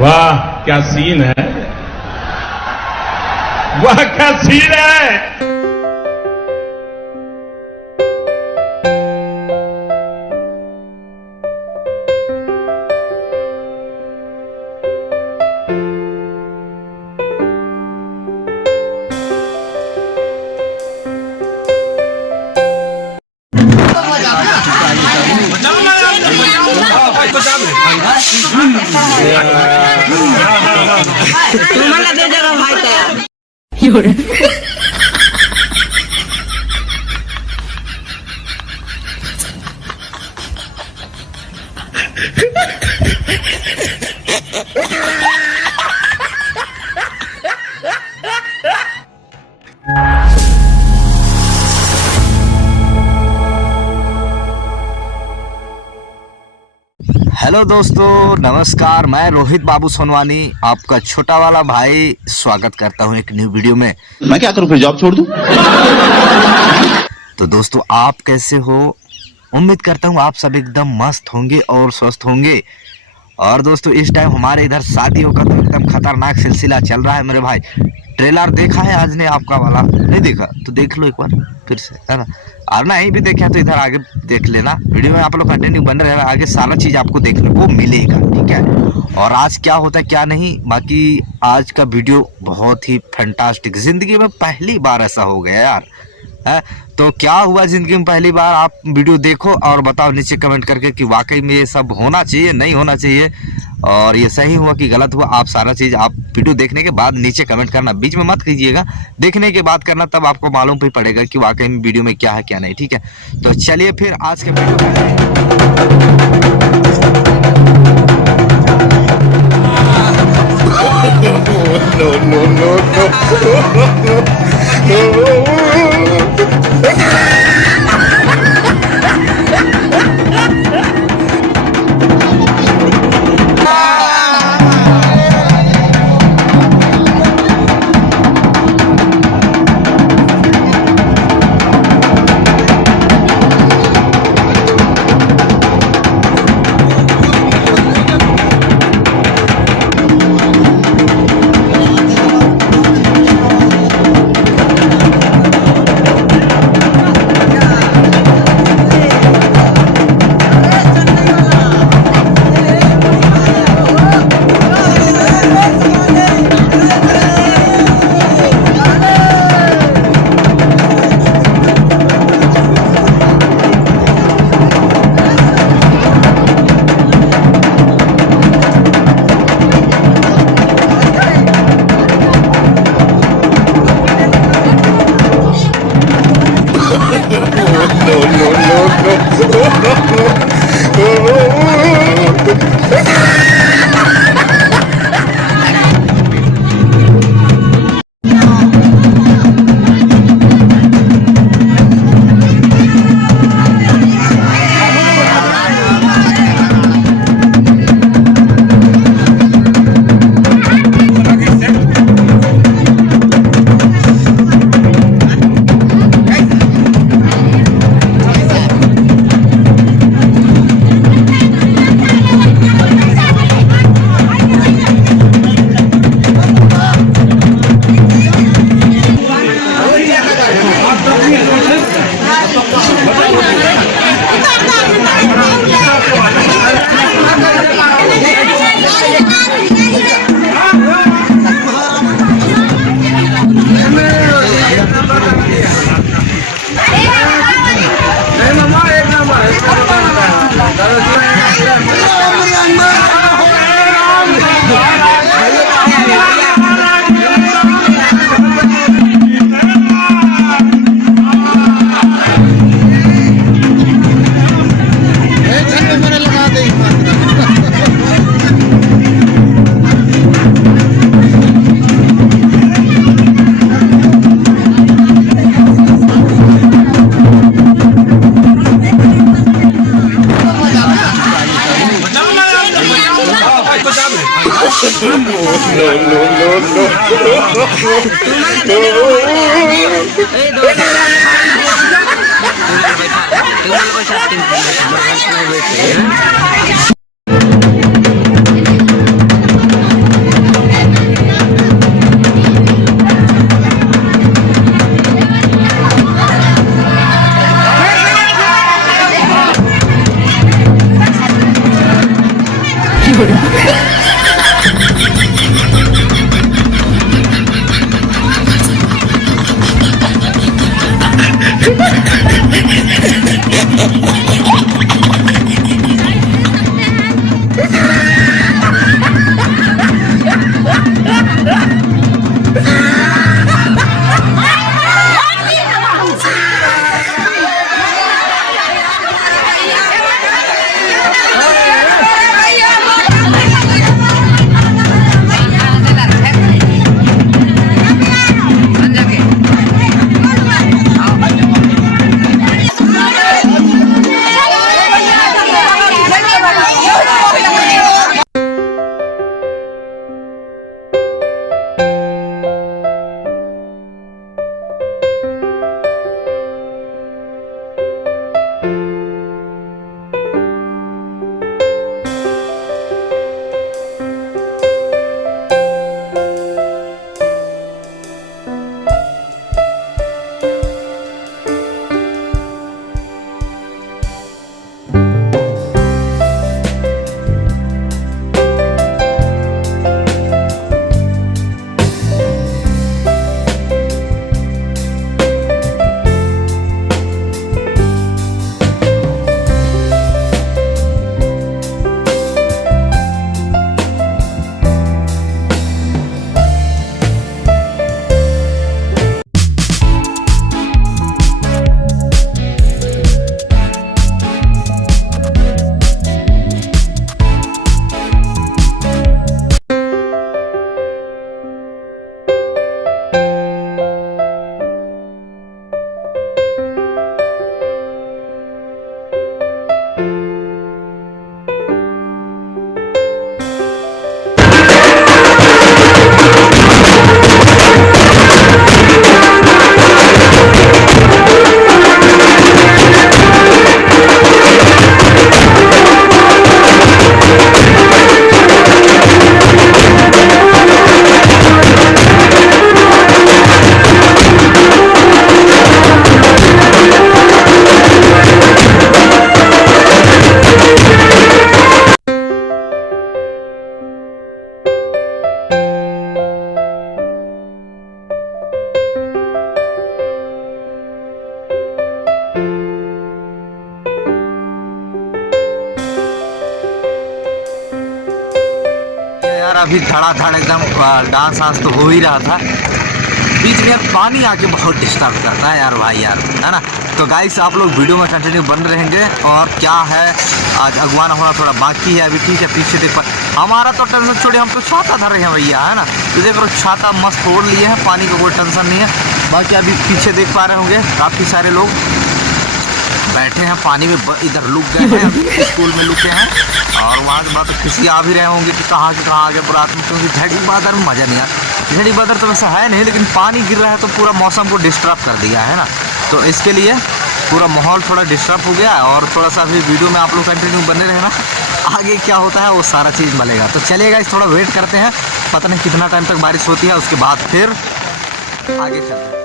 वाह क्या सीन है, वाह क्या सीन है। तुम्हाला दे जरा माहित आहे हेलो दोस्तों, नमस्कार। मैं रोहित बाबू सोनवानी आपका छोटा वाला भाई स्वागत करता हूं एक न्यू वीडियो में। मैं क्या करूं, फिर जॉब छोड़ दूं? तो दोस्तों, आप कैसे हो? उम्मीद करता हूं आप सब एकदम मस्त होंगे और स्वस्थ होंगे। और दोस्तों, इस टाइम हमारे इधर शादियों का तो एकदम खतरनाक सिलसिला चल रहा है मेरे भाई। ट्रेलर देखा है आज ने आपका वाला? नहीं देखा तो देख लो एक बार फिर से, है ना। और नहीं भी देखा तो इधर आगे देख लेना, वीडियो में आप लोग कंटिन्यू बन रहे हैं, आगे सारा चीज आपको देखने को मिलेगा, ठीक है। और आज क्या होता है क्या नहीं, बाकी आज का वीडियो बहुत ही फैंटास्टिक। जिंदगी में पहली बार ऐसा हो गया यार, है। तो क्या हुआ जिंदगी में पहली बार, आप वीडियो देखो और बताओ नीचे कमेंट करके कि वाकई में ये सब होना चाहिए, नहीं होना चाहिए, और ये सही हुआ कि गलत हुआ। आप सारा चीज आप वीडियो देखने के बाद नीचे कमेंट करना, बीच में मत कीजिएगा, देखने के बाद करना, तब आपको मालूम भी पड़ेगा कि वाकई में वीडियो में क्या है क्या नहीं, ठीक है। तो चलिए फिर आज के तुम्हाला दे देगा भाई तयार। ए दो तुम्हाला पैसा यार अभी धड़ाधड़ एकदम डांस वांस तो हो ही रहा था, बीच में पानी आके बहुत डिस्टर्ब करता है यार भाई यार, है ना। तो गाइस आप लोग वीडियो में कंटिन्यू बन रहेंगे। और क्या है, आज अगवाना होना थोड़ा बाकी है अभी, ठीक है। पीछे देख पा हमारा तो टेंशन छोड़िए, हम तो छाता धर रहे हैं भैया, है ना। तो देख रहे छाता मस्त तोड़ लिए हैं, पानी का कोई टेंशन नहीं है। बाकी अभी पीछे देख पा रहे होंगे काफ़ी सारे लोग बैठे हैं पानी में, इधर लुक गए हैं, स्कूल में लुके हैं। और वहाँ के बाद तो किसी आ भी रहे होंगे कि कहाँ के कहाँ आगे रात में, क्योंकि झड़ी बादल में मज़ा नहीं आता। झड़ी बादल तो वैसा है नहीं, लेकिन पानी गिर रहा है तो पूरा मौसम को डिस्टर्ब कर दिया है ना। तो इसके लिए पूरा माहौल थोड़ा डिस्टर्ब हो गया। और थोड़ा सा अभी वीडियो में आप लोग कंटिन्यू बने रहना, आगे क्या होता है वो सारा चीज़ मिलेगा। तो चलिएगा, इस थोड़ा वेट करते हैं, पता नहीं कितना टाइम तक बारिश होती है, उसके बाद फिर आगे चलते हैं।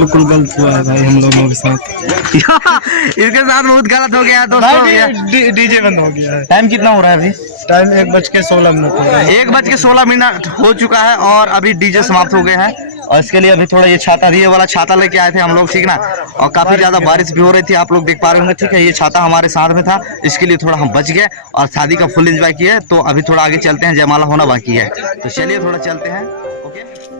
बिल्कुल गलत हुआ है भाई हम लोगों के साथ। इसके साथ बहुत गलत हो गया है दोस्तों। डीजे बंद हो गया है। टाइम कितना हो रहा है अभी? टाइम 1:16 हो रहा है। 1:16 हो चुका है और अभी डीजे समाप्त हो गए हैं। और इसके लिए अभी थोड़ा ये छाता, ये वाला छाता लेके आए थे हम लोग, ठीक ना। और काफी ज्यादा बारिश भी हो रही थी, आप लोग देख पा रहे होंगे, ठीक है। ये छाता हमारे साथ में था, इसके लिए थोड़ा हम बच गए और शादी का फुल एंजॉय किए। तो अभी थोड़ा आगे चलते हैं, जयमाला होना बाकी है, तो चलिए थोड़ा चलते हैं। ओके।